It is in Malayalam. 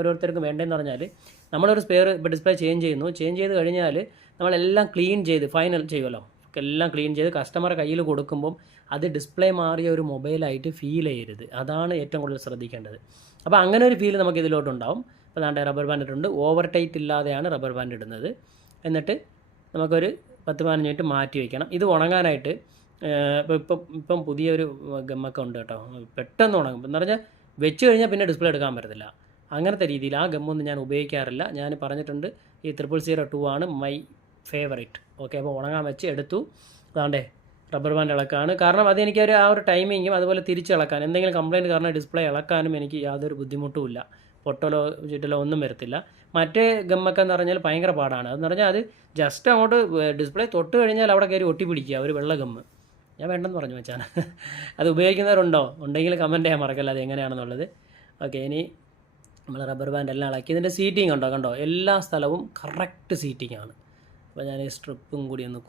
ഓരോരുത്തർക്കും വേണ്ടതെന്ന് പറഞ്ഞാൽ നമ്മളൊരു സ്പെയർ ഇപ്പോൾ ഡിസ്പ്ലേ ചേഞ്ച് ചെയ്ത് കഴിഞ്ഞാൽ നമ്മളെല്ലാം ക്ലീൻ ചെയ്ത് ഫൈനൽ ചെയ്യുമല്ലോ, എല്ലാം ക്ലീൻ ചെയ്ത് കസ്റ്റമറെ കയ്യിൽ കൊടുക്കുമ്പം അത് ഡിസ്പ്ലേ മാറിയ ഒരു മൊബൈലായിട്ട് ഫീൽ ചെയ്യരുത്. അതാണ് ഏറ്റവും കൂടുതൽ ശ്രദ്ധിക്കേണ്ടത്. അപ്പോൾ അങ്ങനെ ഒരു ഫീൽ നമുക്ക് ഇതിലോട്ടുണ്ടാവും. അപ്പോൾ ദാണ്ടെ റബ്ബർ ബാൻഡ് ഇട്ടിട്ടുണ്ട്. ഓവർ ടൈറ്റ് ഇല്ലാതെയാണ് റബ്ബർ ബാൻഡ് ഇടുന്നത്. എന്നിട്ട് നമുക്കൊരു 10-15 മിനിറ്റ് മാറ്റി വയ്ക്കണം. ഇത് ഉണങ്ങാനായിട്ട് ഇപ്പം പുതിയൊരു ഗമ്മൊക്കെ ഉണ്ട് കേട്ടോ, പെട്ടെന്ന് ഉണങ്ങും. എന്ന് പറഞ്ഞാൽ വെച്ച് കഴിഞ്ഞാൽ പിന്നെ ഡിസ്പ്ലേ എടുക്കാൻ പറ്റത്തില്ല. അങ്ങനത്തെ രീതിയിൽ ആ ഗമ്മൊന്നും ഞാൻ ഉപയോഗിക്കാറില്ല. ഞാൻ പറഞ്ഞിട്ടുണ്ട് ഈ 002 ആണ് മൈ ഫേവറേറ്റ്. ഓക്കെ, അപ്പോൾ ഉണങ്ങാൻ വെച്ച് എടുത്തു. അതാണ്ടേ റബ്ബർ ബാൻഡ് ഇളക്കാണ്. കാരണം അതെനിക്കൊരു ആ ഒരു ടൈമിങ്ങും അതുപോലെ തിരിച്ചിളക്കാൻ എന്തെങ്കിലും കംപ്ലയിൻറ്റ് കാരണം ഡിസ്പ്ലേ ഇളക്കാനും എനിക്ക് യാതൊരു ബുദ്ധിമുട്ടുമില്ല. പൊട്ടലോ ചുറ്റലോ ഒന്നും വരത്തില്ല. മറ്റേ ഗമ്മൊക്കെ എന്ന് പറഞ്ഞാൽ ഭയങ്കര പാടാണ്. അതെന്ന് പറഞ്ഞാൽ അത് ജസ്റ്റ് അങ്ങോട്ട് ഡിസ്പ്ലേ തൊട്ട് കഴിഞ്ഞാൽ അവിടെ കയറി ഒട്ടി പിടിക്കുക ഒരു വെള്ള ഗമ്മ്. ഞാൻ വേണ്ടെന്ന് പറഞ്ഞു വെച്ചാൽ അത് ഉപയോഗിക്കുന്നവരുണ്ടോ? ഉണ്ടെങ്കിൽ കമൻറ്റ് ചെയ്യാൻ മറക്കല്ല അത് എങ്ങനെയാണെന്നുള്ളത്. ഓക്കെ, ഇനി നമ്മൾ റബ്ബർ ബാൻഡ് എല്ലാം ഇളക്കി. ഇതിൻ്റെ സീറ്റിംഗ് കണ്ടോ എല്ലാ സ്ഥലവും കറക്റ്റ് സീറ്റിംഗ് ആണ്. അപ്പോൾ ഞാൻ ഈ സ്ട്രിപ്പും കൂടി ഒന്ന്